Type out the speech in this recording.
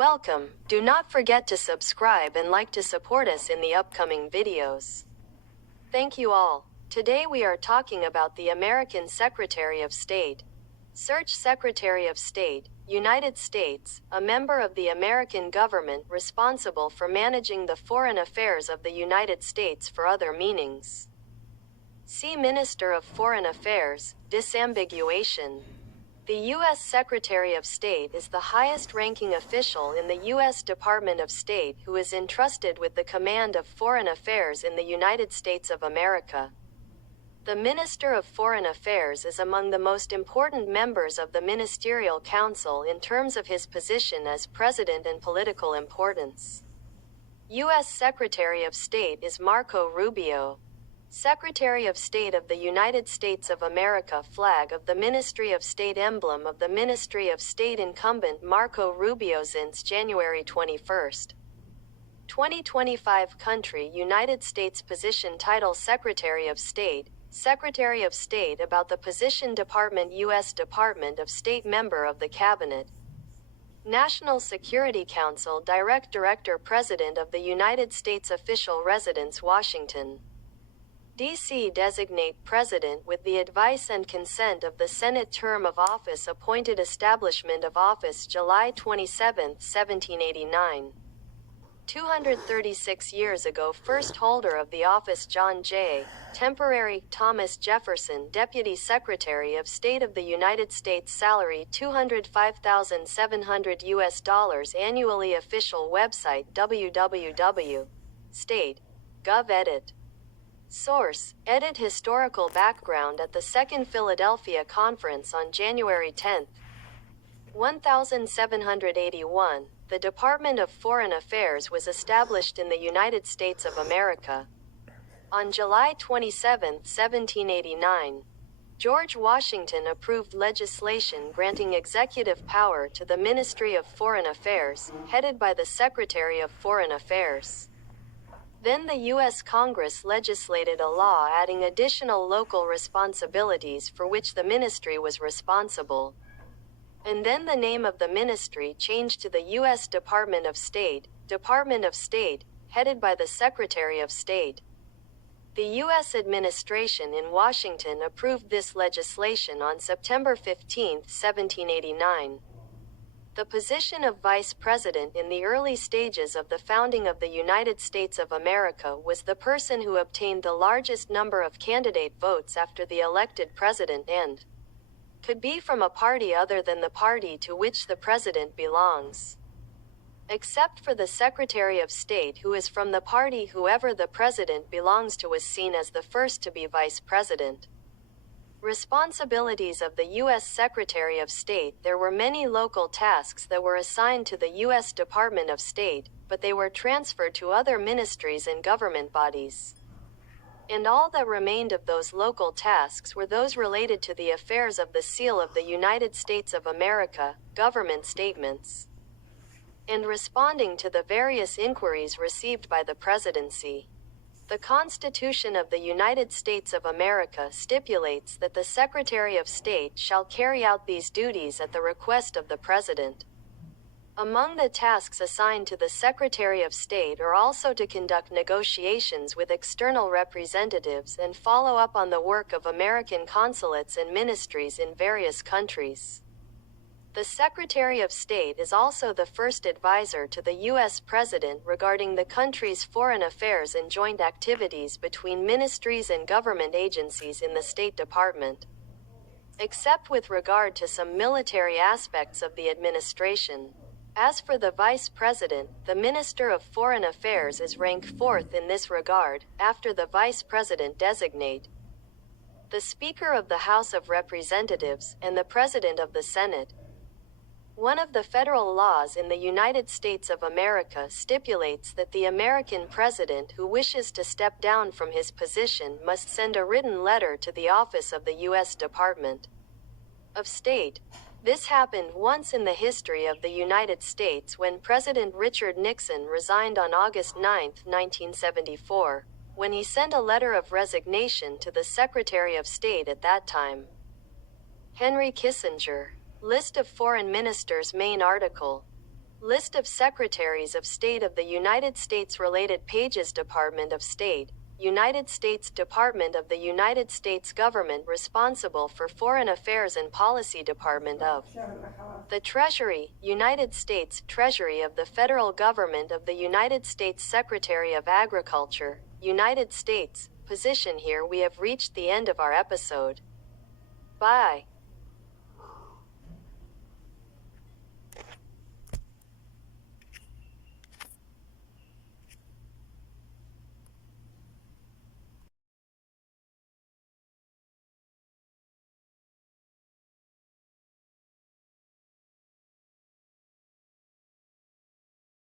Welcome. Do not forget to subscribe and like to support us in the upcoming videos. Thank you all. Today we are talking about the American Secretary of State. Search Secretary of State, United States, a member of the American government responsible for managing the foreign affairs of the United States for other meanings. See Minister of Foreign Affairs, disambiguation. The U.S. Secretary of State is the highest-ranking official in the U.S. Department of State who is entrusted with the command of foreign affairs in the United States of America. The Minister of Foreign Affairs is among the most important members of the Ministerial Council in terms of his position as president and political importance. U.S. Secretary of State is Marco Rubio. Secretary of State of the United States of America. Flag of the Ministry of State. Emblem of the Ministry of State. Incumbent Marco Rubio since January 21, 2025. Country United States. Position Title Secretary of State. Secretary of State. About the position Department. U.S. Department of State. Member of the Cabinet. National Security Council. Director President of the United States. Official Residence Washington, D.C. Designate President with the advice and consent of the Senate. Term of office appointed. Establishment of office July 27, 1789. 236 years ago. First holder of the office John J. Temporary. Thomas Jefferson. Deputy Secretary of State of the United States. Salary $205,700 US annually. Official website www.state.gov. Edit. Source: Edit. Historical background. At the Second Philadelphia Conference on January 10, 1781, the Department of Foreign Affairs was established in the United States of America. On July 27, 1789, George Washington approved legislation granting executive power to the Ministry of Foreign Affairs, headed by the Secretary of Foreign Affairs. Then the U.S. Congress legislated a law adding additional local responsibilities for which the ministry was responsible. And then the name of the ministry changed to the U.S. Department of State, headed by the Secretary of State. The U.S. administration in Washington approved this legislation on September 15, 1789. The position of Vice President in the early stages of the founding of the United States of America was the person who obtained the largest number of candidate votes after the elected president and could be from a party other than the party to which the president belongs. Except for the Secretary of State, who is from the party whoever the president belongs to, was seen as the first to be vice president. Responsibilities of the U.S. Secretary of State. There were many local tasks that were assigned to the U.S. Department of State, but they were transferred to other ministries and government bodies. And all that remained of those local tasks were those related to the affairs of the seal of the United States of America, government statements, and responding to the various inquiries received by the presidency. The Constitution of the United States of America stipulates that the Secretary of State shall carry out these duties at the request of the President. Among the tasks assigned to the Secretary of State are also to conduct negotiations with external representatives and follow up on the work of American consulates and ministries in various countries. The Secretary of State is also the first advisor to the U.S. President regarding the country's foreign affairs and joint activities between ministries and government agencies in the State Department. Except with regard to some military aspects of the administration. As for the Vice President, the Minister of Foreign Affairs is ranked fourth in this regard, after the Vice President designate, the Speaker of the House of Representatives, and the President of the Senate. One of the federal laws in the United States of America stipulates that the American president who wishes to step down from his position must send a written letter to the office of the U.S. Department of State. This happened once in the history of the United States when President Richard Nixon resigned on August 9, 1974, when he sent a letter of resignation to the Secretary of State at that time, Henry Kissinger. List of foreign ministers. Main article. List of Secretaries of State of the United States. Related pages. Department of State, United States. Department of the United States Government responsible for Foreign Affairs and Policy. Department of the Treasury, United States. Treasury of the Federal Government of the United States. Secretary of Agriculture, United States. Position. Here we have reached the end of our episode. Bye.